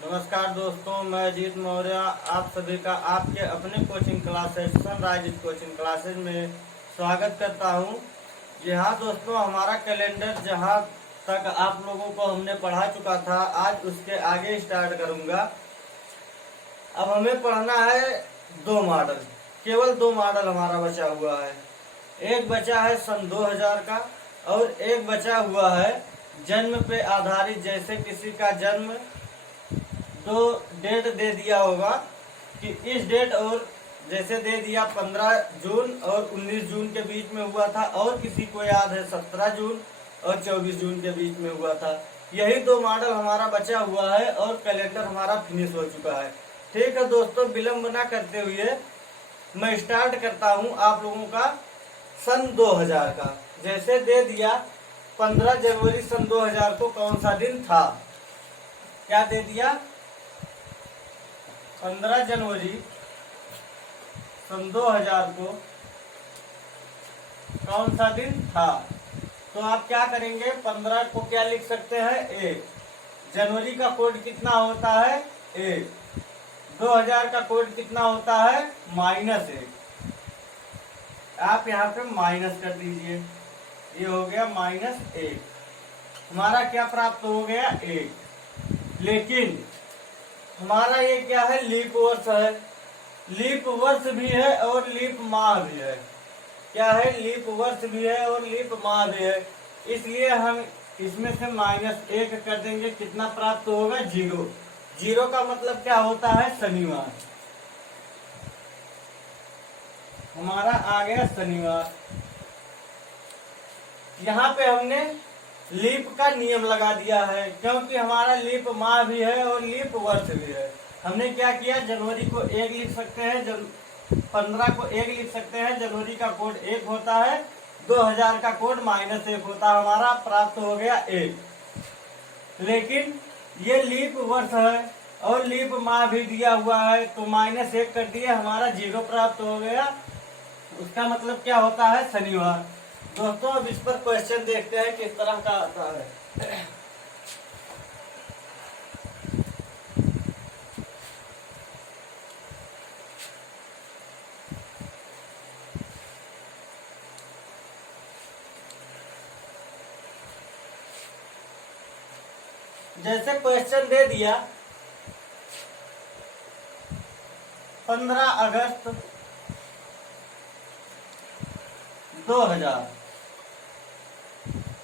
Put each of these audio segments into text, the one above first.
नमस्कार दोस्तों, मैं अजीत मौर्य आप सभी का आपके अपने coaching classes sunrise coaching classes में स्वागत करता हूं। जी हाँ दोस्तों, हमारा कैलेंडर जहां तक आप लोगों को हमने पढ़ा चुका था, आज उसके आगे स्टार्ट करूंगा। अब हमें पढ़ना है दो मॉडल, केवल दो मॉडल हमारा बचा हुआ है। एक बचा है सन 2000 का और एक बचा हुआ है जन्म पे आधारित। जैसे किसी का जन्म तो डेट दे दिया होगा कि इस डेट, और जैसे दे दिया 15 जून और 19 जून के बीच में हुआ था, और किसी को याद है 17 जून और 24 जून के बीच में हुआ था। यही दो मॉडल हमारा बचा हुआ है और कैलेंडर हमारा फिनिश हो चुका है। ठीक है दोस्तों, विलंब न करते हुए मैं स्टार्ट करता हूं आप लोगों का सन 2000 का। जैसे दे दिया 15 जनवरी सन 2000 को कौन सा दिन था, क्या दे दिया 15 जनवरी सन 2000 को कौन सा दिन था। तो आप क्या करेंगे, 15 को क्या लिख सकते हैं 1, जनवरी का कोड कितना होता है 1, 2000 का कोड कितना होता है -1। आप यहाँ पे माइनस कर दीजिए, ये हो गया -1। हमारा क्या प्राप्त हो गया 1। लेकिन हमारा ये क्या है, लीप वर्ष है। लीप वर्ष भी है और लीप माह भी है। क्या है, लीप वर्ष भी है और लीप माह भी है। इसलिए हम इसमें से -1 कर देंगे। कितना प्राप्त होगा 0। 0 का मतलब क्या होता है शनिवार। हमारा आ गया शनिवार। यहाँ पे हमने लीप का नियम लगा दिया है, क्योंकि हमारा लीप माह भी है और लीप वर्ष भी है। हमने क्या किया, जनवरी को 1 लिख सकते हैं, 15 को 1 लिख सकते हैं। जनवरी का कोड 1 होता है, 2000 का कोड -1 होता है। हमारा प्राप्त हो गया 1। लेकिन ये लीप वर्ष है और लीप माह भी दिया हुआ है, तो -1 कर दिए, हमारा 0 प्राप्त हो गया। उसका मतलब क्या होता है शनिवार। दोस्तों अब इस पर क्वेश्चन देखते हैं किस तरह का आता है। जैसे क्वेश्चन दे दिया 15 अगस्त 2000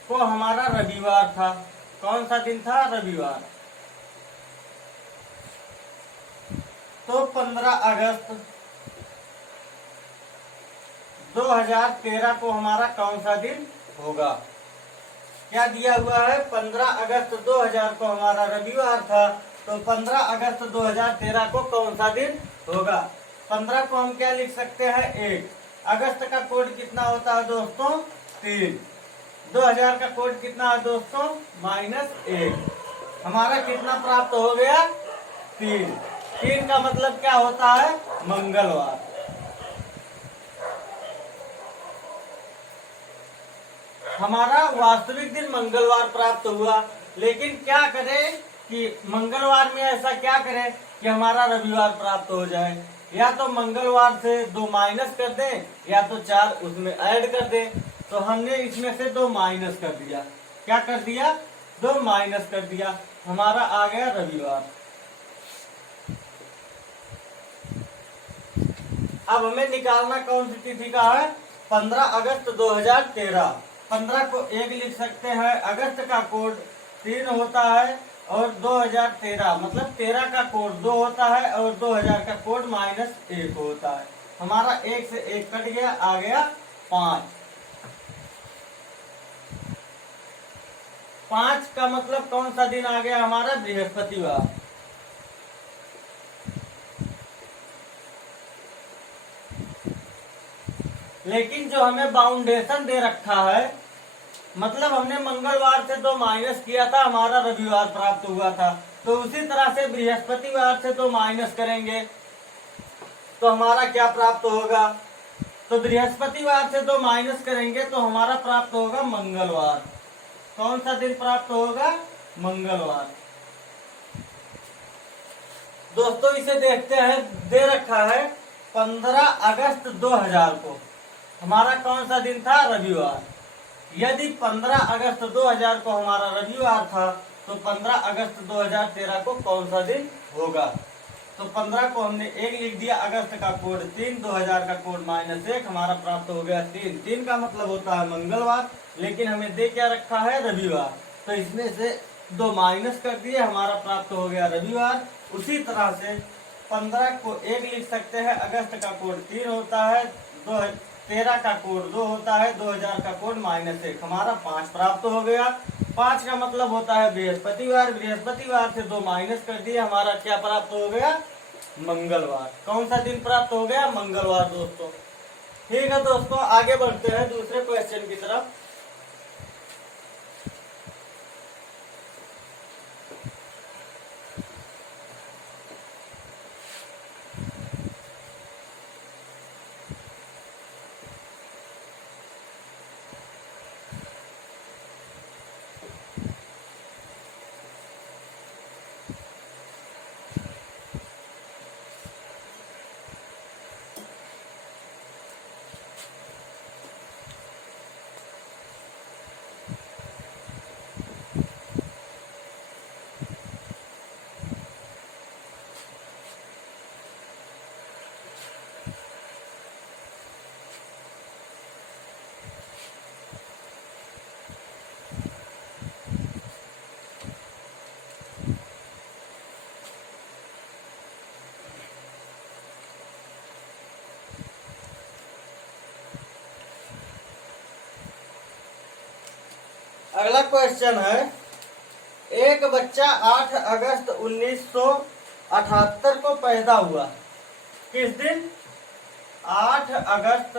को हमारा रविवार था। कौन सा दिन था, रविवार। तो 15 अगस्त 2013 को हमारा कौन सा दिन होगा। क्या दिया हुआ है, 15 अगस्त 2000 को हमारा रविवार था, तो 15 अगस्त 2013 को कौन सा दिन होगा। 15 को हम क्या लिख सकते हैं 1। अगस्त का कोड कितना होता है दोस्तों 3। 2000 का कोड कितना है दोस्तों -1। हमारा कितना प्राप्त हो गया 3। 3 का मतलब क्या होता है मंगलवार। हमारा वास्तविक दिन मंगलवार प्राप्त हुआ। लेकिन क्या करें कि मंगलवार में ऐसा क्या करें कि हमारा रविवार प्राप्त हो जाए। या तो मंगलवार से 2 माइनस कर दें, या तो 4 उसमें ऐड कर दें। तो हमने इसमें से 2 माइनस कर दिया। क्या कर दिया, 2 माइनस कर दिया। हमारा आ गया रविवार। अब हमें निकालना कौन सी तिथि का है, 15 अगस्त 2013। 15 को 1 लिख सकते हैं। अगस्त का कोड 3 होता है और 2013 मतलब 13 का कोड 2 होता है और 2000 का कोड -1 होता है। हमारा 1 से 1 कट गया, आ गया 5। 5 का मतलब कौन सा दिन आ गया हमारा, बृहस्पतिवार। लेकिन जो हमें बाउंडेशन दे रखा है, मतलब हमने मंगलवार से 2 माइनस किया था, हमारा रविवार प्राप्त हुआ था। तो उसी तरह से बृहस्पतिवार से 2 माइनस करेंगे तो हमारा क्या प्राप्त होगा। तो बृहस्पतिवार से 2 माइनस करेंगे तो हमारा प्राप्त होगा मंगलवार। कौन सा दिन प्राप्त होगा, मंगलवार। दोस्तों इसे देखते हैं, दे रखा है 15 अगस्त 2000 को हमारा कौन सा दिन था? रविवार। यदि 15 अगस्त 2000 को हमारा रविवार था तो 15 अगस्त 2013 को कौन सा दिन होगा? तो 15 को हमने 1 लिख दिया, अगस्त का कोड 3, 2000 का कोड -1, हमारा प्राप्त हो गया 3। 3 का मतलब होता है मंगलवार, लेकिन हमें दे क्या रखा है? रविवार। तो इसमें से 2 माइनस कर दिए, हमारा प्राप्त हो गया रविवार। उसी तरह से 15 को 1 लिख सकते हैं, अगस्त का कोड 3 होता है, 13 का कोड 2 होता है, 2000 का कोड -1, हमारा 5 प्राप्त हो गया। 5 का मतलब होता है बृहस्पतिवार। बृहस्पतिवार से 2 माइनस कर दिए, हमारा क्या प्राप्त हो गया? मंगलवार। कौन सा दिन प्राप्त हो गया? मंगलवार दोस्तों। ठीक है दोस्तों, आगे बढ़ते हैं दूसरे क्वेश्चन की तरफ। अगला क्वेश्चन है, एक बच्चा 8 अगस्त 1978 को पैदा हुआ। किस दिन? 8 अगस्त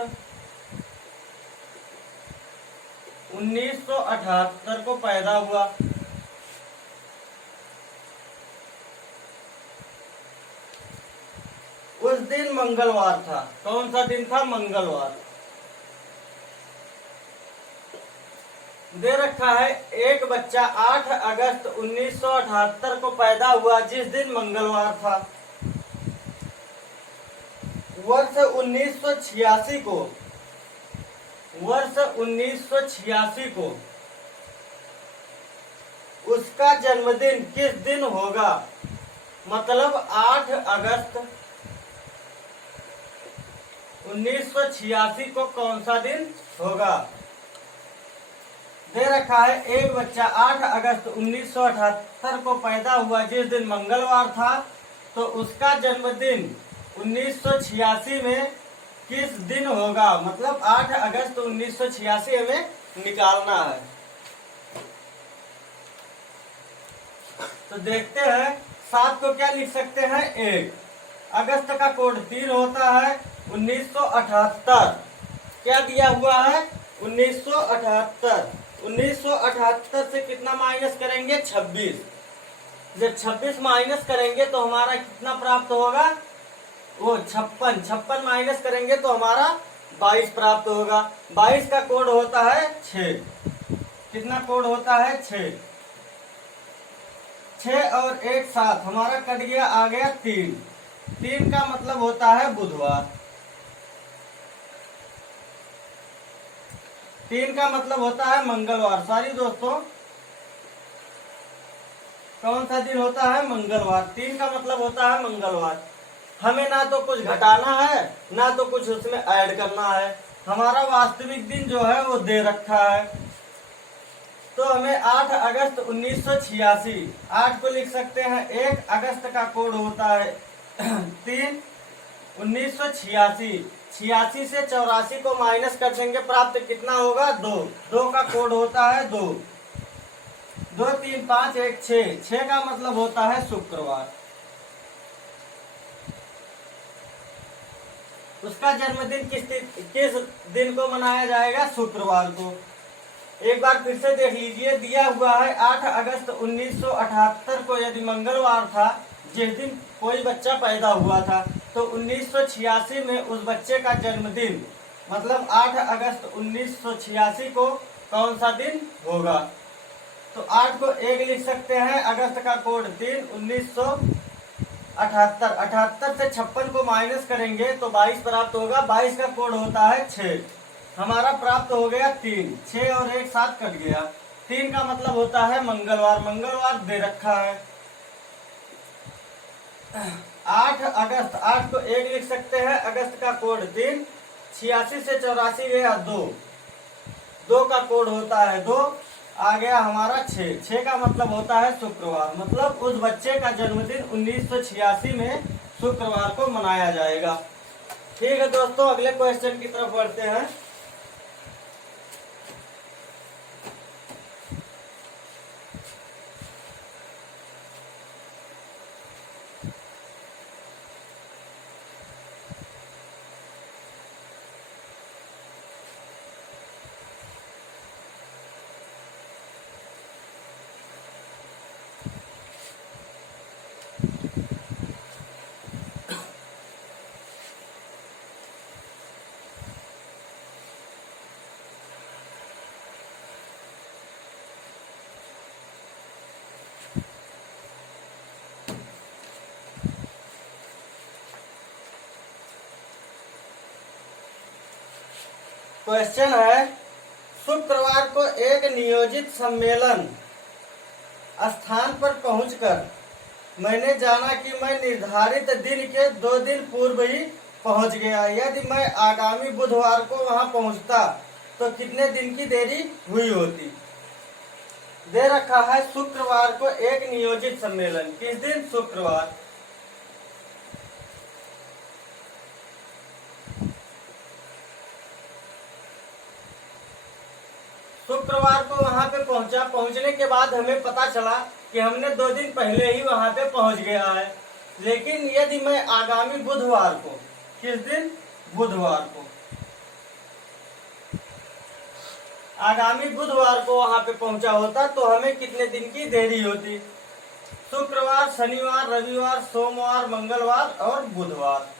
1978 को पैदा हुआ। उस दिन मंगलवार था। कौन सा दिन था? मंगलवार। दे रखा है एक बच्चा 8 अगस्त 1978 को पैदा हुआ, जिस दिन मंगलवार था। वर्ष 1986 को उसका जन्मदिन किस दिन होगा? मतलब 8 अगस्त 1986 को कौन सा दिन होगा? दे रखा है एक बच्चा 8 अगस्त 1978 को पैदा हुआ, जिस दिन मंगलवार था, तो उसका जन्मदिन 1986 में किस दिन होगा? मतलब 8 अगस्त 1986 हमें निकालना है। तो देखते हैं, 7 को क्या लिख सकते हैं? 1। अगस्त का कोड 3 होता है, 1978 क्या दिया हुआ है? 1978। 1978 से कितना माइनस करेंगे? 26। जब 26 माइनस करेंगे तो हमारा कितना प्राप्त होगा? वो 56 माइनस करेंगे तो हमारा 22 प्राप्त होगा। 22 का कोड होता है 6। कितना कोड होता है? 6। 6 और 1 7, हमारा कट गया, आ गया 3। 3 का मतलब होता है बुधवार। 3 का मतलब होता है मंगलवार। सॉरी दोस्तों, कौन सा दिन होता है? मंगलवार। 3 का मतलब होता है मंगलवार। हमें ना तो कुछ घटाना है, ना तो कुछ उसमें ऐड करना है। हमारा वास्तविक दिन जो है वो दे रखा है। तो हमें 8 अगस्त 1986, 8 को लिख सकते हैं 1, अगस्त का कोड होता है 3, 1986। 86 से 84 को माइनस कर देंगे, प्राप्त कितना होगा? 2। 2 का कोड होता है 2। 2 3 5 1 6। 6 का मतलब होता है शुक्रवार। उसका जन्मदिन किस दिन को मनाया जाएगा? शुक्रवार को। एक बार फिर से देख लीजिए, दिया हुआ है 8 अगस्त 1978 को यदि मंगलवार था, जिस दिन कोई बच्चा पैदा हुआ था, तो 1986 में उस बच्चे का जन्मदिन मतलब 8 अगस्त 1986 को कौन सा दिन होगा? तो 8 को 1 लिख सकते हैं, अगस्त का कोड 3, 78। 78 से 56 को माइनस करेंगे तो 22 प्राप्त होगा। 22 का कोड होता है 6। हमारा प्राप्त हो गया 3। 6 और 1 7 कट गया। 3 का मतलब होता है मंगलवार। मंगलवार दे रखा है। 8 अगस्त। 8 को 1 लिख सकते हैं। अगस्त का कोड 3। 86 से 84 गया 2। 2 का कोड होता है 2। आ गया हमारा 6। 6 का मतलब होता है शुक्रवार। मतलब उस बच्चे का जन्मदिन 1986 में शुक्रवार को मनाया जाएगा। ठीक है दोस्तों, अगले क्वेश्चन की तरफ बढ़ते हैं। क्वेश्चन है, शुक्रवार को एक नियोजित सम्मेलन स्थान पर पहुंचकर मैंने जाना कि मैं निर्धारित दिन के 2 दिन पूर्व ही पहुंच गया। यदि मैं आगामी बुधवार को वहां पहुंचता तो कितने दिन की देरी हुई होती। दे रखा है शुक्रवार को एक नियोजित सम्मेलन। किस दिन? शुक्रवार। शुक्रवार को वहां पे पहुंचा। पहुंचने के बाद हमें पता चला कि हमने 2 दिन पहले ही वहां पे पहुंच गया है। लेकिन यदि मैं आगामी बुधवार को, किस दिन? बुधवार को, आगामी बुधवार को वहां पे पहुंचा होता तो हमें कितने दिन की देरी होती। शुक्रवार, शनिवार, रविवार, सोमवार, मंगलवार और बुधवार।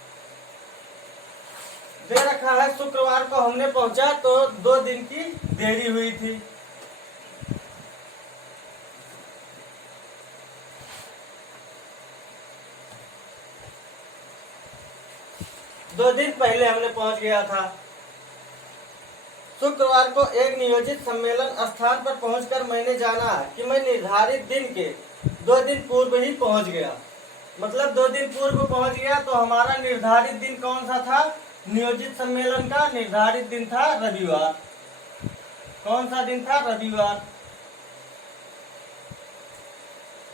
दे रखा है शुक्रवार को हमने पहुंचा तो 2 दिन की देरी हुई थी। दो दिन पहले हमने पहुंच गया था। शुक्रवार को एक नियोजित सम्मेलन स्थान पर पहुंचकर मैंने जाना कि मैं निर्धारित दिन के 2 दिन पूर्व ही पहुंच गया। मतलब 2 दिन पूर्व पहुंच गया तो हमारा निर्धारित दिन कौन सा था? नियोजित सम्मेलन का निर्धारित दिन था रविवार। कौन सा दिन था? रविवार।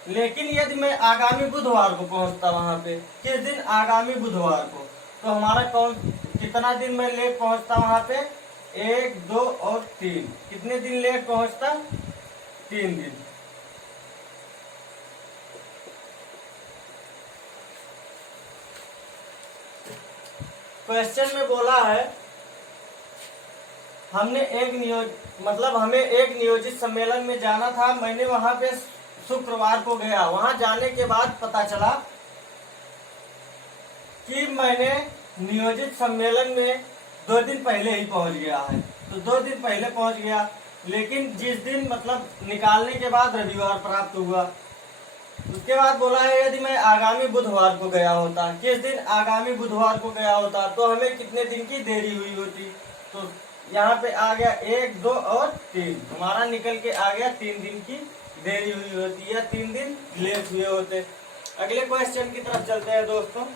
लेकिन यदि मैं आगामी बुधवार को पहुंचता वहां पे, किस दिन? आगामी बुधवार को, तो हमारा कितना दिन मैं लेट पहुंचता वहां पे? 1, 2 और 3। कितने दिन लेट पहुंचता? 3 दिन। क्वेश्चन में बोला है हमें एक नियोजित सम्मेलन में जाना था। मैंने वहां पे शुक्रवार को गया। वहां जाने के बाद पता चला कि मैंने नियोजित सम्मेलन में 2 दिन पहले ही पहुंच गया है। तो 2 दिन पहले पहुंच गया, लेकिन जिस दिन मतलब निकालने के बाद रविवार प्राप्त हुआ। उसके बाद बोला है यदि मैं आगामी बुधवार को गया होता, किस दिन? आगामी बुधवार को गया होता तो हमें कितने दिन की देरी हुई होती। तो यहाँ पे आ गया 1, 2 और 3। हमारा निकल के आ गया 3 दिन की देरी हुई होती या 3 दिन लेट हुए होते। अगले क्वेश्चन की तरफ चलते हैं दोस्तों।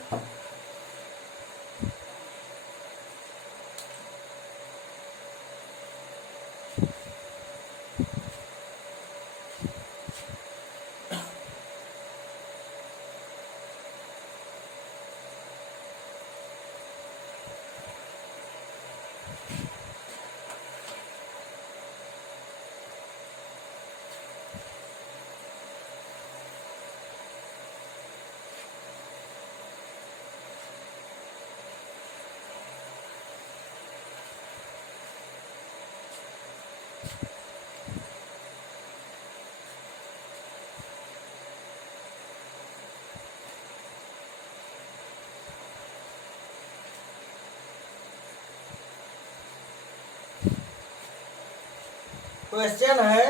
क्वेश्चन है,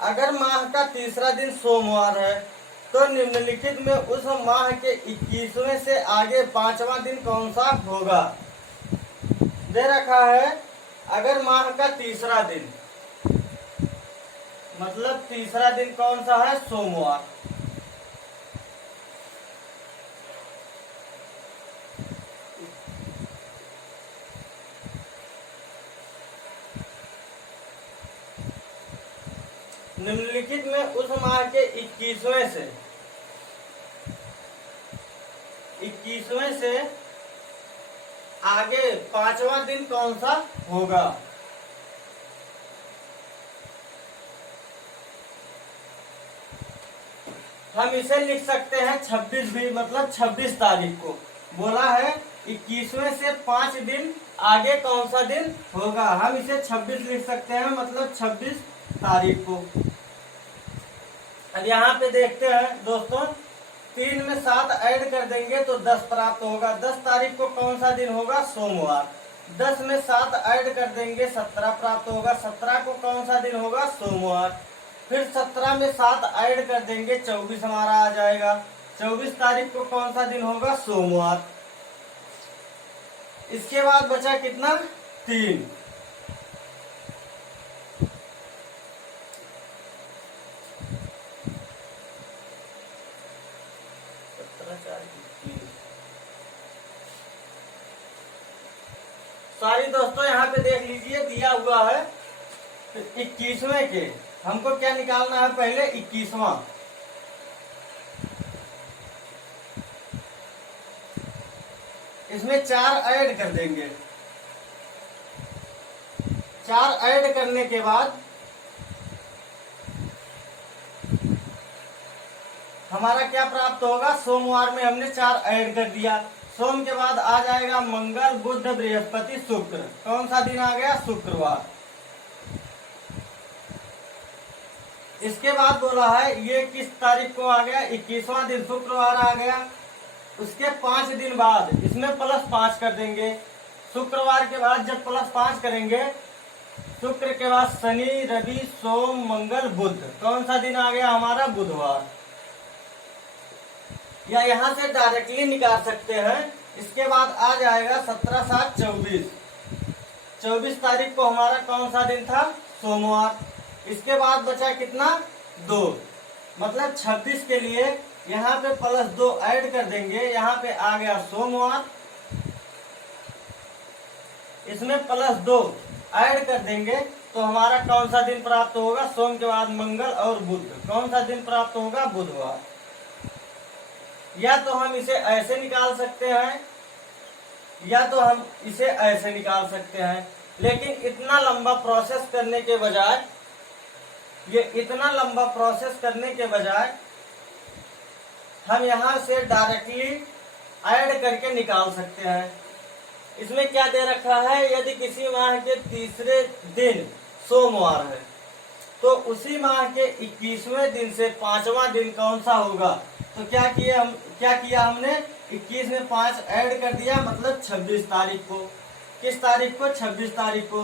अगर माह का तीसरा दिन सोमवार है तो निम्नलिखित में उस माह के 21वें से आगे 5वां दिन कौन सा होगा। दे रखा है अगर माह का तीसरा दिन, मतलब तीसरा दिन कौन सा है, सोमवार। निम्नलिखित में उस माह के 21वें से आगे 5वां दिन कौन सा होगा। हम इसे लिख सकते हैं 26 भी, मतलब 26 तारीख को। बोला है 21वें से 5 दिन आगे कौन सा दिन होगा, हम इसे 26 लिख सकते हैं, मतलब 26 तारीख को। अब यहाँ पे देखते हैं दोस्तों, 3 में 7 ऐड कर देंगे तो 10 प्राप्त होगा। 10 तारीख को कौन सा दिन होगा, सोमवार। 10 में 7 ऐड कर देंगे 17 प्राप्त होगा। 17 को कौन सा दिन होगा, सोमवार। फिर 17 में 7 ऐड कर देंगे 24 हमारा आ जाएगा। 24 तारीख को कौन सा दिन होगा, सोमवार। इसके बाद बचा कितना, 3। सारी दोस्तों यहाँ पे देख लीजिए, दिया हुआ है 21वें के, हमको क्या निकालना है, पहले 21वां। इसमें 4 ऐड कर देंगे। 4 ऐड करने के बाद हमारा क्या प्राप्त होगा, सोमवार में हमने 4 ऐड कर दिया। सोम के बाद आ जाएगा मंगल, बुध, बृहस्पति, शुक्र। कौन सा दिन आ गया, शुक्रवार। इसके बाद बोला है ये किस तारीख को आ गया, 21वां दिन, शुक्रवार आ गया। उसके 5 दिन बाद इसमें +5 कर देंगे। शुक्रवार के बाद जब +5 करेंगे, शुक्र के बाद शनि, रवि, सोम, मंगल, बुध। कौन सा दिन आ गया हमारा, बुधवार। या यहाँ से डायरेक्टली निकाल सकते हैं। इसके बाद आ जाएगा 17, 7, 24। 24 तारीख को हमारा कौन सा दिन था, सोमवार। इसके बाद बचा कितना, 2, मतलब 26 के लिए यहाँ पे +2 ऐड कर देंगे। यहाँ पे आ गया सोमवार, इसमें +2 ऐड कर देंगे तो हमारा कौन सा दिन प्राप्त होगा, सोम के बाद मंगल और बुध। कौन सा दिन प्राप्त होगा, बुधवार। या तो हम इसे ऐसे निकाल सकते हैं, या तो हम इसे ऐसे निकाल सकते हैं। लेकिन इतना लंबा प्रोसेस करने के बजाय, इतना लंबा प्रोसेस करने के बजाय हम यहाँ से डायरेक्टली ऐड करके निकाल सकते हैं। इसमें क्या दे रखा है, यदि किसी माह के तीसरे दिन सोमवार है तो उसी माह के 21वें दिन से 5वां दिन कौन सा होगा। तो क्या किया हमने, 21 में 5 ऐड कर दिया, मतलब 26 तारीख को। किस तारीख को, 26 तारीख को।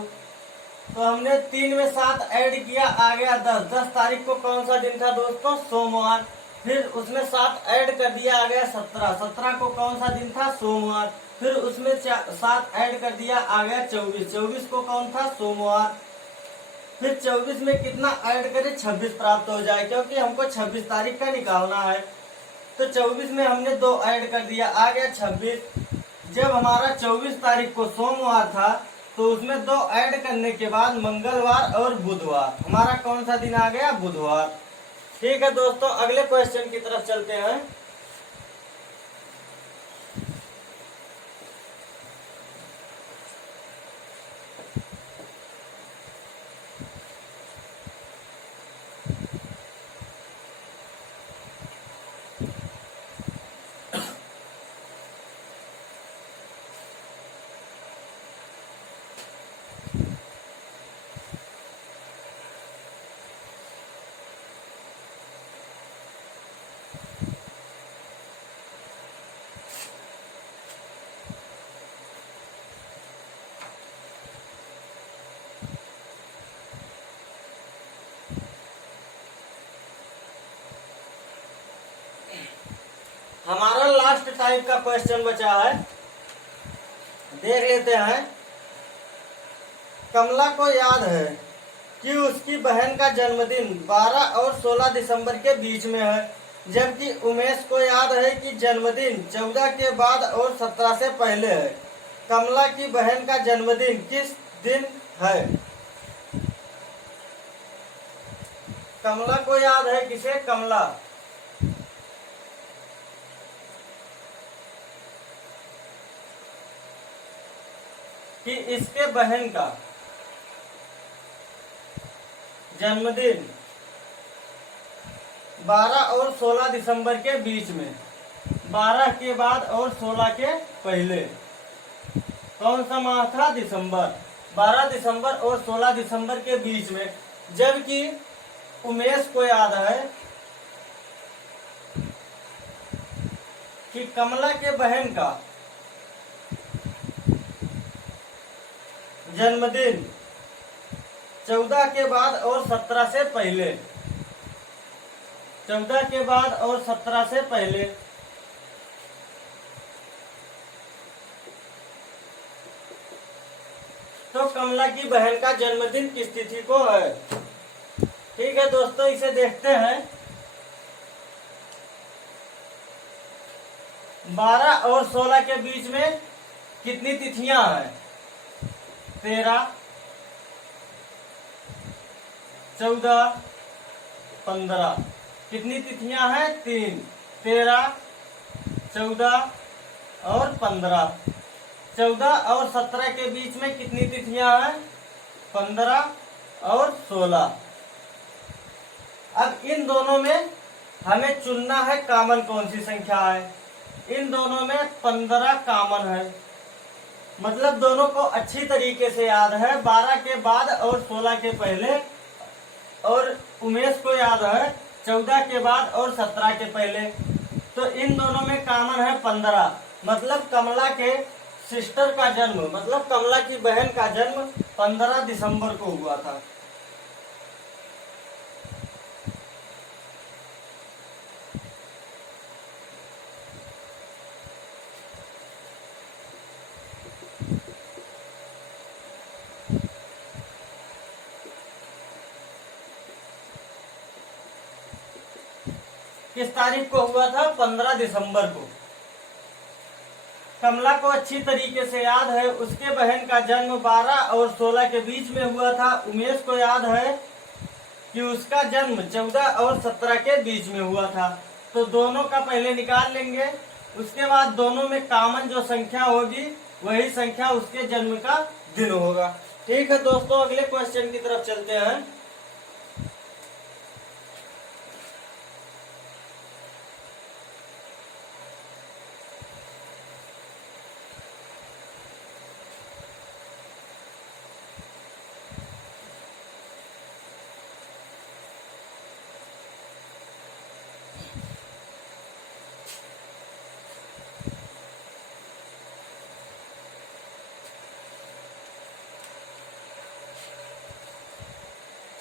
तो हमने 3 में 7 ऐड किया, आ गया 10। 10 तारीख को कौन सा दिन था दोस्तों, सोमवार। फिर उसमें 7 ऐड कर दिया, आ गया 17। 17 को कौन सा दिन था, सोमवार। फिर उसमें 7 ऐड कर दिया, आ गया 24। 24 को कौन था, सोमवार। फिर 24 में कितना ऐड करें, 26 प्राप्त हो जाए, क्योंकि हमको 26 तारीख का निकालना है। तो 24 में हमने 2 ऐड कर दिया, आ गया 26। जब हमारा 24 तारीख को सोमवार था तो उसमें 2 ऐड करने के बाद मंगलवार और बुधवार, हमारा कौन सा दिन आ गया, बुधवार। ठीक है दोस्तों, अगले क्वेश्चन की तरफ चलते हैं। हमारा लास्ट टाइप का क्वेश्चन बचा है, देख लेते हैं। कमला को याद है कि उसकी बहन का जन्मदिन 12 और 16 दिसंबर के बीच में है, जबकि उमेश को याद है कि जन्मदिन 14 के बाद और 17 से पहले है। कमला की बहन का जन्मदिन किस दिन है? कमला को याद है, किसे? कमला। कि इसके बहन का जन्मदिन 12 और 16 दिसंबर के बीच में, 12 के बाद और 16 के पहले। कौन सा माह था? दिसंबर। 12 दिसंबर और 16 दिसंबर के बीच में। जबकि उमेश को याद है कि कमला के बहन का जन्मदिन 14 के बाद और 17 से पहले। 14 के बाद और 17 से पहले। तो कमला की बहन का जन्मदिन किस तिथि को है? ठीक है दोस्तों, इसे देखते हैं। 12 और 16 के बीच में कितनी तिथियां हैं? 13, 14, 15। कितनी तिथियां हैं? 3। 13, 14 और 15। 14 और 17 के बीच में कितनी तिथियां हैं? 15 और 16। अब इन दोनों में हमें चुनना है कॉमन कौन सी संख्या है। इन दोनों में 15 कॉमन है, मतलब दोनों को अच्छी तरीके से याद है। 12 के बाद और 16 के पहले, और उमेश को याद है 14 के बाद और 17 के पहले। तो इन दोनों में कॉमन है 15, मतलब कमला के सिस्टर का जन्म, मतलब कमला की बहन का जन्म 15 दिसंबर को हुआ था। किस तारीख को हुआ था? 15 दिसंबर को। कमला को अच्छी तरीके से याद है, उसके बहन का जन्म 12 और 16 के बीच में हुआ था। उमेश को याद है कि उसका जन्म 14 और 17 के बीच में हुआ था। तो दोनों का पहले निकाल लेंगे, उसके बाद दोनों में कॉमन जो संख्या होगी वही संख्या उसके जन्म का दिन होगा। ठीक है दोस्तों, अगले क्वेश्चन की तरफ चलते हैं।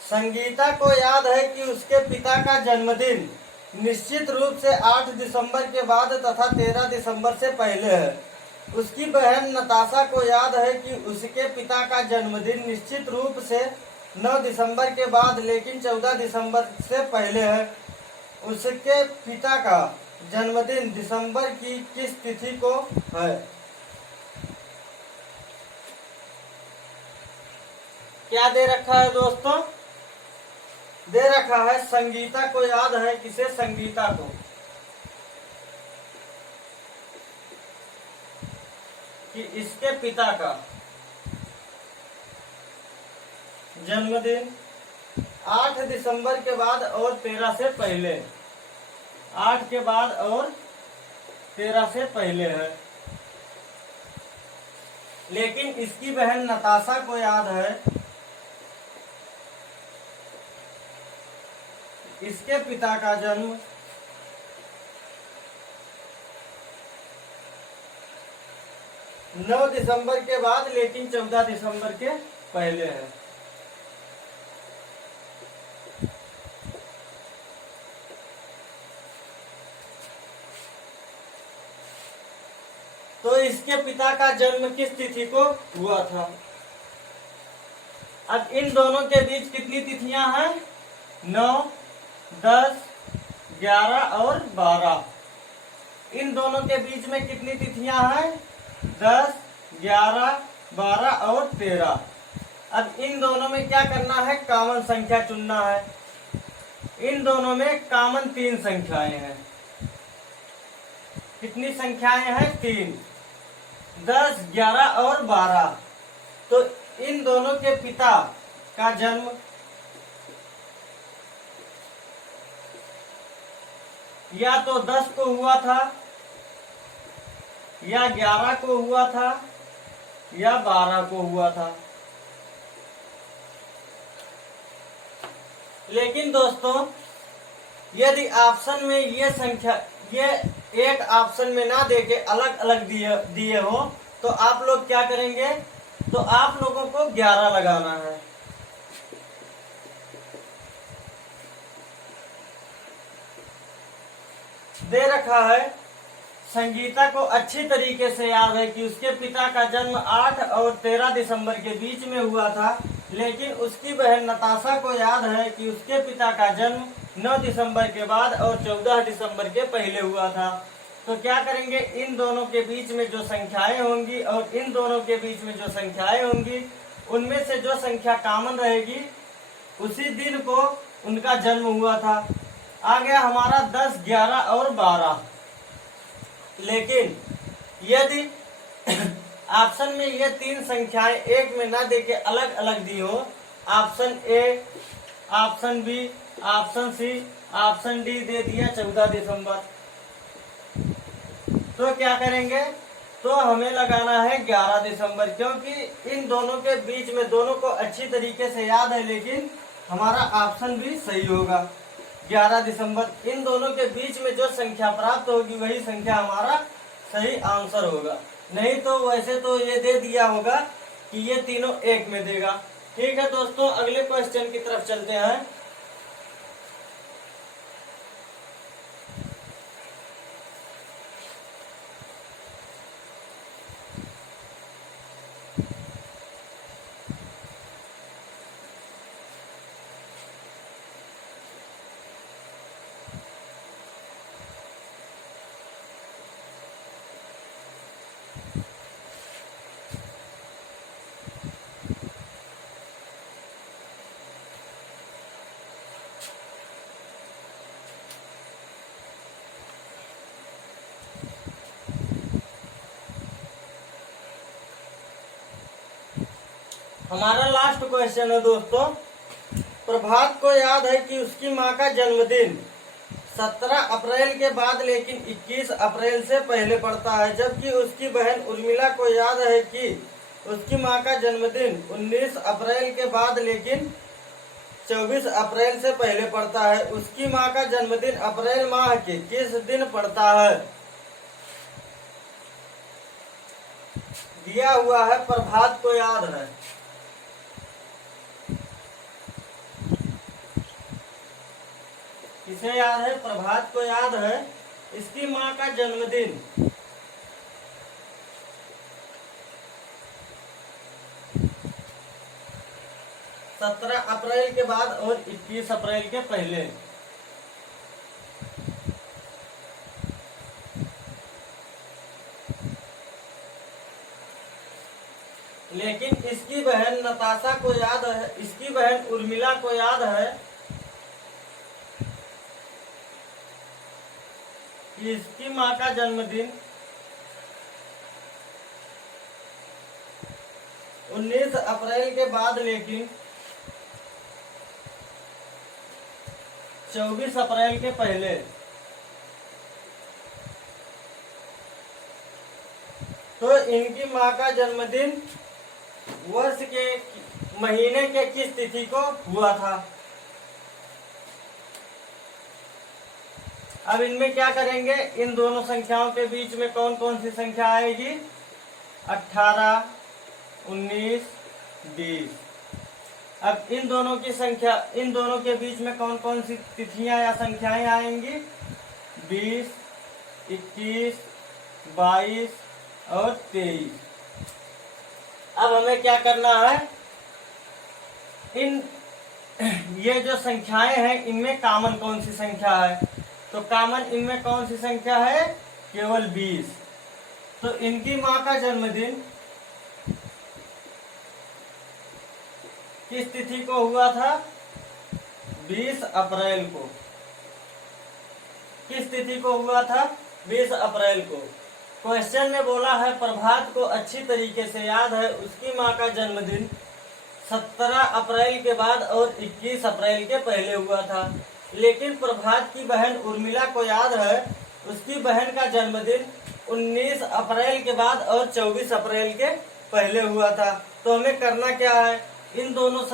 संगीता को याद है कि उसके पिता का जन्मदिन निश्चित रूप से 8 दिसंबर के बाद तथा 13 दिसंबर से पहले है। उसकी बहन नताशा को याद है कि उसके पिता का जन्मदिन निश्चित रूप से 9 दिसंबर के बाद लेकिन 14 दिसंबर से पहले है। उसके पिता का जन्मदिन दिसंबर की किस तिथि को है? क्या दे रखा है दोस्तों? दे रखा है संगीता को याद है, किसे? संगीता को कि इसके पिता का जन्मदिन 8 दिसंबर के बाद और 13 से पहले, 8 के बाद और 13 से पहले है। लेकिन इसकी बहन नताशा को याद है इसके पिता का जन्म 9 दिसंबर के बाद लेकिन 14 दिसंबर के पहले है। तो इसके पिता का जन्म किस तिथि को हुआ था। अब इन दोनों के बीच कितनी तिथियां हैं, 9, 10, 11 और 12। इन दोनों के बीच में कितनी तिथियां हैं, 10, 11, 12 और 13। अब इन दोनों में क्या करना है, कॉमन संख्या चुनना है। इन दोनों में कॉमन 3 संख्याएं हैं। कितनी संख्याएं हैं, 3, 10, 11 और 12। तो इन दोनों के पिता का जन्म या तो 10 को हुआ था, या 11 को हुआ था, या 12 को हुआ था। लेकिन दोस्तों यदि ऑप्शन में ये संख्या, ये एक ऑप्शन में ना देके अलग अलग दिए हो तो आप लोग क्या करेंगे, तो आप लोगों को 11 लगाना है। दे रखा है, संगीता को अच्छी तरीके से याद है कि उसके पिता का जन्म 8 और 13 दिसंबर के बीच में हुआ था, लेकिन उसकी बहन नताशा को याद है कि उसके पिता का जन्म 9 दिसंबर के बाद और 14 दिसंबर के पहले हुआ था। तो क्या करेंगे, इन दोनों के बीच में जो संख्याएं होंगी और इन दोनों के बीच में जो संख्याएं होंगी, उनमें से जो संख्या कॉमन रहेगी उसी दिन को उनका जन्म हुआ था। आ गया हमारा 10, 11 और 12। लेकिन यदि ऑप्शन में ये 3 संख्याएं एक में ना देके अलग अलग दी हो, option A, option B, option C, option D दे दिया 14 दिसंबर, तो क्या करेंगे, तो हमें लगाना है 11 दिसंबर, क्योंकि इन दोनों के बीच में दोनों को अच्छी तरीके से याद है, लेकिन हमारा ऑप्शन भी सही होगा 11 दिसंबर। इन दोनों के बीच में जो संख्या प्राप्त होगी वही संख्या हमारा सही आंसर होगा। नहीं तो वैसे तो ये दे दिया होगा कि ये तीनों एक में देगा। ठीक है दोस्तों, अगले क्वेश्चन की तरफ चलते हैं। हमारा लास्ट क्वेश्चन है दोस्तों। प्रभात को याद है कि उसकी माँ का जन्मदिन 17 अप्रैल के बाद लेकिन 21 अप्रैल से पहले पड़ता है, जबकि उसकी बहन उर्मिला को याद है कि उसकी माँ का जन्मदिन 19 अप्रैल के बाद लेकिन 24 अप्रैल से पहले पड़ता है। उसकी माँ का जन्मदिन अप्रैल माह के किस दिन पड़ता है। दिया हुआ है प्रभात को याद है, किसे याद है, प्रभात को याद है इसकी माँ का जन्मदिन 17 अप्रैल के बाद और 21 अप्रैल के पहले। लेकिन इसकी बहन नताशा को याद है, इसकी बहन उर्मिला को याद है कि इसकी माँ का जन्मदिन 19 अप्रैल के बाद लेकिन 24 अप्रैल के पहले। तो इनकी माँ का जन्मदिन वर्ष के महीने के किस तिथि को हुआ था। अब इनमें क्या करेंगे, इन दोनों संख्याओं के बीच में कौन कौन सी संख्या आएगी, 18, 19, 20। अब इन दोनों की संख्या, इन दोनों के बीच में कौन कौन सी तिथियां या संख्याएं आएंगी, 20, 21, 22, और 23। अब हमें क्या करना है, इन ये जो संख्याएं हैं इनमें कॉमन कौन सी संख्या है, तो कॉमन इनमें कौन सी संख्या है, केवल 20। तो इनकी माँ का जन्मदिन किस तिथि को हुआ था, 20 अप्रैल को। किस तिथि को हुआ था, 20 अप्रैल को। क्वेश्चन में बोला है प्रभात को अच्छी तरीके से याद है उसकी माँ का जन्मदिन 17 अप्रैल के बाद और 21 अप्रैल के पहले हुआ था, लेकिन प्रभात की बहन उर्मिला को याद है उसकी बहन का जन्मदिन 19 अप्रैल के बाद और 24 अप्रैल के पहले हुआ था। तो हमें करना क्या है, इन दोनों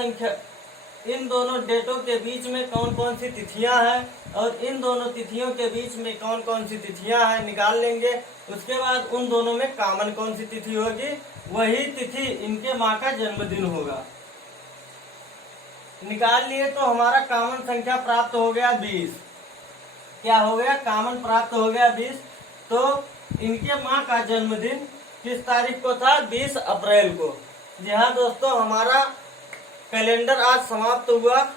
डेटों के बीच में कौन कौन सी तिथियां हैं और इन दोनों तिथियों के बीच में कौन कौन सी तिथियां हैं निकाल लेंगे। उसके बाद उन दोनों में कॉमन कौन सी तिथि होगी, वही तिथि इनके माँ का जन्मदिन होगा। निकाल लिए तो हमारा कॉमन संख्या प्राप्त हो गया 20। क्या हो गया, कॉमन प्राप्त हो गया 20। तो इनके माँ का जन्मदिन किस तारीख को था, 20 अप्रैल को। जी हाँ दोस्तों, हमारा कैलेंडर आज समाप्त हुआ।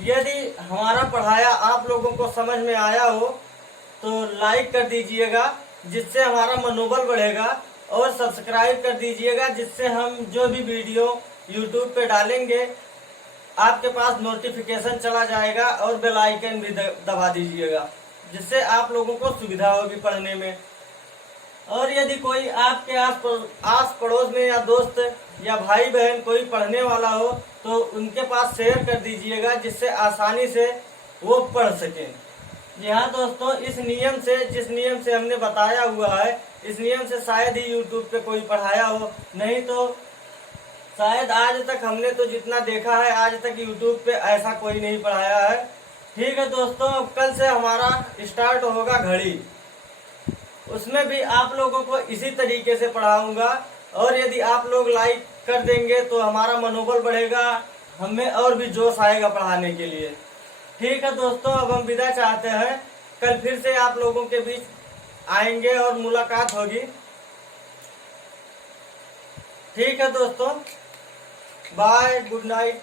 यदि हमारा पढ़ाया आप लोगों को समझ में आया हो तो लाइक कर दीजिएगा जिससे हमारा मनोबल बढ़ेगा, और सब्सक्राइब कर दीजिएगा जिससे हम जो भी वीडियो यूट्यूब पे डालेंगे आपके पास नोटिफिकेशन चला जाएगा, और बेल आइकन भी दबा दीजिएगा जिससे आप लोगों को सुविधा होगी पढ़ने में। और यदि कोई आपके आस पड़ोस में या दोस्त या भाई बहन कोई पढ़ने वाला हो तो उनके पास शेयर कर दीजिएगा जिससे आसानी से वो पढ़ सकें। जी हाँ दोस्तों, जिस नियम से हमने बताया हुआ है इस नियम से शायद ही यूट्यूब पे कोई पढ़ाया हो, नहीं तो शायद आज तक हमने तो जितना देखा है आज तक यूट्यूब पे ऐसा कोई नहीं पढ़ाया है। ठीक है दोस्तों, अब कल से हमारा स्टार्ट होगा घड़ी, उसमें भी आप लोगों को इसी तरीके से पढ़ाऊंगा, और यदि आप लोग लाइक कर देंगे तो हमारा मनोबल बढ़ेगा, हमें और भी जोश आएगा पढ़ाने के लिए। ठीक है दोस्तों, अब हम विदा चाहते हैं, कल फिर से आप लोगों के बीच आएंगे और मुलाकात होगी। ठीक है दोस्तों, बाय, गुड नाइट।